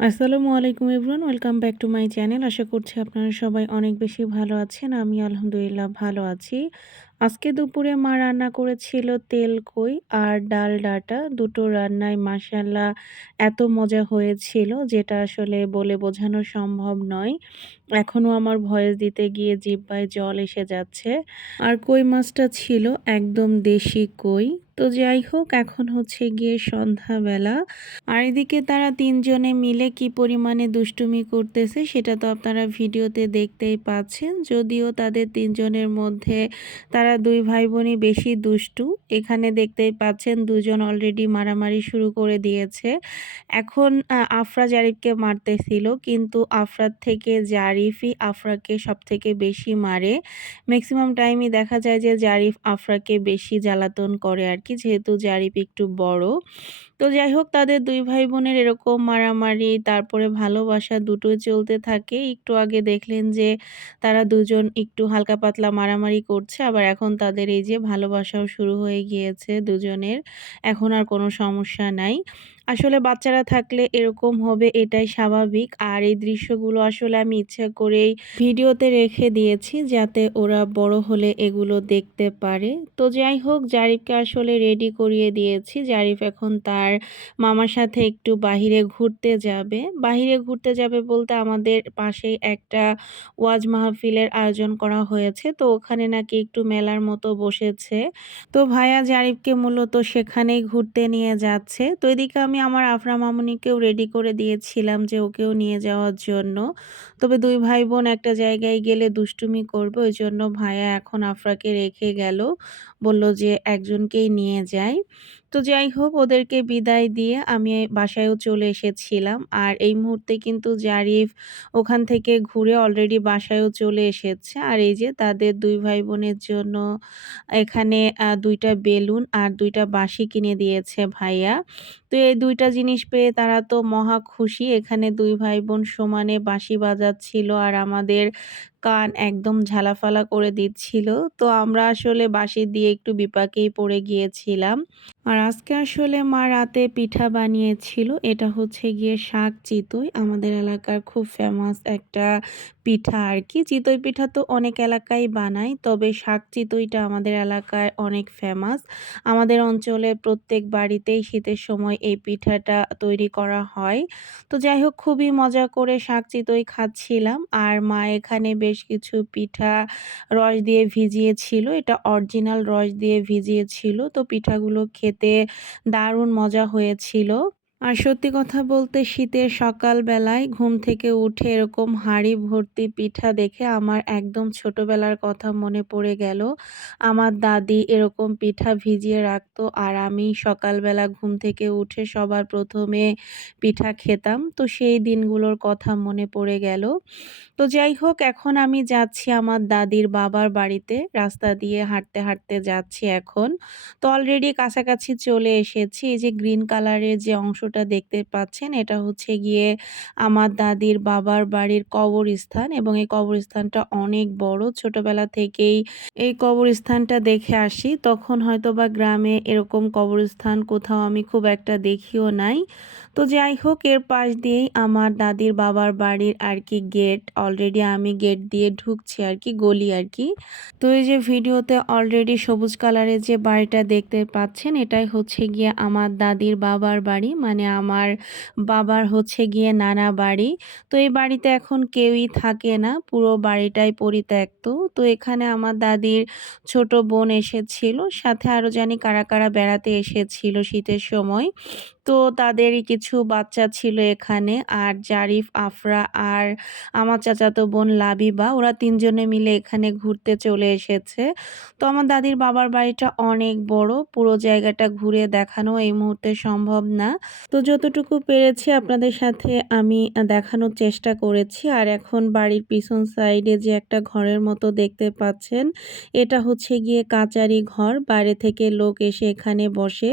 আসসালামু আলাইকুম everyone, welcome back to my channel. আশা করছি আপনারা সবাই অনেক বেশি ভালো আছেন। আমি আলহামদুলিল্লাহ ভালো আছি। আজকে দুপুরে মা রান্না করেছিল তেলকই আর ডাল ডাঁটা। দুটো রান্নাই মাশাআল্লাহ এত মজা হয়েছিল যেটা আসলে বলে বোঝানো সম্ভব নয়। এখনও আমার ভয়েস দিতে গিয়ে জিহ্বায় জল এসে যাচ্ছে। আর কই মাছটা ছিল একদম দেশি কই। তো যাই হোক, এখন হচ্ছে গিয়ে সন্ধ্যাবেলা। আর এদিকে তারা ৩ জনে মিলে কি পরিমাণে দুষ্টুমি করতেছে সেটা তো আপনারা ভিডিওতে দেখতেই পাচ্ছেন। যদিও তাদের ৩ জনের মধ্যে তারা ২ ভাই বোনই বেশি দুষ্টু। এখানে দেখতেই পাচ্ছেন ২ জন অলরেডি মারামারি শুরু করে দিয়েছে। এখন আফরা জারিফকে মারতেছিল, কিন্তু আফরার থেকে জারিফই আফরাকে সবথেকে বেশি মারে। ম্যাক্সিমাম টাইমই দেখা যায় যে জারিফ আফরাকে বেশি জ্বালাতন করে আরকি, যেহেতু জারিফ একটু বড়। তো যাই হোক, তাদের ২ ভাই বোনের এরকম মারামারি তারপরে ভালোবাসা দুটোই চলতে থাকে। একটু আগে দেখলেন যে তারা দুজন একটু হালকা পাতলা মারামারি করছে। আবার এখন তাদের এই যে ভালোবাসাও শুরু হয়ে গিয়েছে দুজনের। এখন আর কোনো সমস্যা নাই। আসলে বাচ্চারা থাকলে এরকম হবে, এটাই স্বাভাবিক। আর এই দৃশ্যগুলো আসলে আমি ইচ্ছা করেই ভিডিওতে রেখে দিয়েছি যাতে ওরা বড় হলে এগুলো দেখতে পারে। তো যাই হোক, জারিফকে আসলে রেডি করিয়ে দিয়েছি। জারিফ এখন তার মামার সাথে একটু বাহিরে ঘুরতে যাবে। বাহিরে ঘুরতে যাবে বলতে, আমাদের পাশেই একটা ওয়াজ মাহফিলের আয়োজন করা হয়েছে। তো ওখানে নাকি একটু মেলার মতো বসেছে। তো ভাইয়া জারিফকে মূলত সেখানেই ঘুরতে নিয়ে যাচ্ছে। তো এদিকে আমি আমার আফরা মামুনিকেও রেডি করে দিয়েছিলাম যে ওকেও নিয়ে যাওয়ার জন্য। তবে ২ ভাই বোন একটা জায়গায় গেলে দুষ্টুমি করবে, ওইজন্য ভাইয়া এখন আফরাকে রেখে গেল। বলল যে একজনকেই নিয়ে যাই। তো যাই হোক, ওদেরকে বিদায় দিয়ে আমি বাসায়ও চলে এসেছিলাম। আর এই মুহূর্তে কিন্তু জারিফ ওখান থেকে ঘুরে অলরেডি বাসায়ও চলে এসেছে। আর এই যে তাদের ২ ভাই বোনের জন্য এখানে ২ টা বেলুন আর ২ টা বাঁশি কিনে দিয়েছে ভাইয়া। তো এই ২ টা জিনিস পেয়ে তারা তো মহা খুশি। এখানে ২ ভাই বোন সমানে বাঁশি বাজাচ্ছিল আর আমাদের কান একদম ঝালাফালা করে দিচ্ছিল। তো আমরা আসলে বাঁশি দিয়ে একটু বিপাকেই পড়ে গিয়েছিলাম। আর আজকে আসলে মা রাতে পিঠা বানিয়েছিল। এটা হচ্ছে গিয়ে শাক চিতই। আমাদের এলাকার খুব ফেমাস একটা পিঠা আরকি। চিতই পিঠা তো অনেক এলাকায় বানায়। তবে শাক চিতইটা আমাদের এলাকায় অনেক ফেমাস। আমাদের অঞ্চলে প্রত্যেক বাড়িতেই শীতের সময় এই পিঠাটা তৈরি করা হয়। তো যাই হোক, খুবই মজা করে শাক চিতই খাচ্ছিলাম। আর মা এখানে বেশ কিছু পিঠা রস দিয়ে ভিজিয়েছিল। এটা অরিজিনাল রস দিয়ে ভিজিয়েছিল। তো পিঠাগুলো খেতে দারুণ মজা হয়েছিল। আর সত্যি কথা বলতে, শীতের সকাল বেলায় ঘুম থেকে উঠে এরকম হাঁড়ি ভর্তি পিঠা দেখে আমার একদম ছোটবেলার কথা মনে পড়ে গেল। আমার দাদি এরকম পিঠা ভিজিয়ে রাখতো আর আমি সকালবেলা ঘুম থেকে উঠে সবার প্রথমে পিঠা খেতাম। তো সেই দিনগুলোর কথা মনে পড়ে গেল। তো যাই হোক, এখন আমি যাচ্ছি আমার দাদির বাবার বাড়িতে। রাস্তা দিয়ে হাঁটতে, হাঁটতে যাচ্ছি এখন। তো অলরেডি কাছাকাছি চলে এসেছি। এই যে গ্রিন কালারের যে অংশটা দেখতে পাচ্ছেন, এটা হচ্ছে গিয়ে আমার দাদির বাবার বাড়ির কবরস্থান, এবং এই কবরস্থানটা অনেক বড়। ছোটবেলা থেকেই এই কবরস্থানটা দেখে আসি। তখন হয়তোবা গ্রামে এরকম কবরস্থান কোথাও আমি খুব একটা দেখিও নাই। তো যাই হোক, এর পাশ দিয়েই আমার দাদির বাবার বাড়ির আরকি গেট। অলরেডি আমি গেট দিয়ে ঢুকছি আরকি, গলি আরকি। তো এই যে ভিডিওতে অলরেডি সবুজ কালারের যে বাড়িটা দেখতে পাচ্ছেন, এটাই হচ্ছে গিয়ে আমার দাদির বাবার বাড়ি। মানে আমার বাবার হচ্ছে গিয়ে নানা বাড়ি। তো এই বাড়িতে এখন কেউই থাকে না, পুরো বাড়িটাই পরিত্যক্ত। তো এখানে আমার দাদির ছোট বোন এসেছিল, সাথে আরো জানি কারা কারা বেড়াতে এসেছিল শীতের সময়। তো তাদেরই কিছু বাচ্চা ছিল এখানে। আর জারিফ, আফরা আর আমার চাচাতো বোন লাবিবা, ওরা ৩ জনে মিলে এখানে ঘুরতে চলে এসেছে। তো আমার দাদির বাবার বাড়িটা অনেক বড়। পুরো জায়গাটা ঘুরে দেখানো এই মুহূর্তে সম্ভব না। তো যতটুকু পেরেছি আপনাদের সাথে আমি দেখানোর চেষ্টা করেছি। আর এখন বাড়ির পিছন সাইডে যে একটা ঘরের মতো দেখতে পাচ্ছেন, এটা হচ্ছে গিয়ে কাচারি ঘর। বাইরে থেকে লোক এসে এখানে বসে।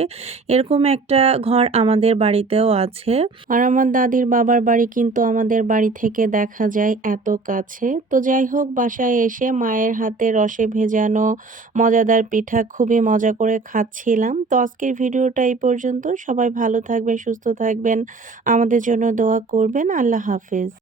এরকম একটা ঘর আমাদের বাড়িতেও আছে। আর আমার দাদির বাবার বাড়ি কিন্তু আমাদের বাড়ি থেকে দেখা যায় এত কাছে। তো যাই হোক, বাসায় এসে মায়ের হাতে রসে ভেজানো মজাদার পিঠা খুবই মজা করে খাচ্ছিলাম। তো আজকের ভিডিওটা এই পর্যন্ত। সবাই ভালো থাকবেন, সুস্থ থাকবেন। আমাদের জন্য দোয়া করবেন। আল্লাহ হাফেজ।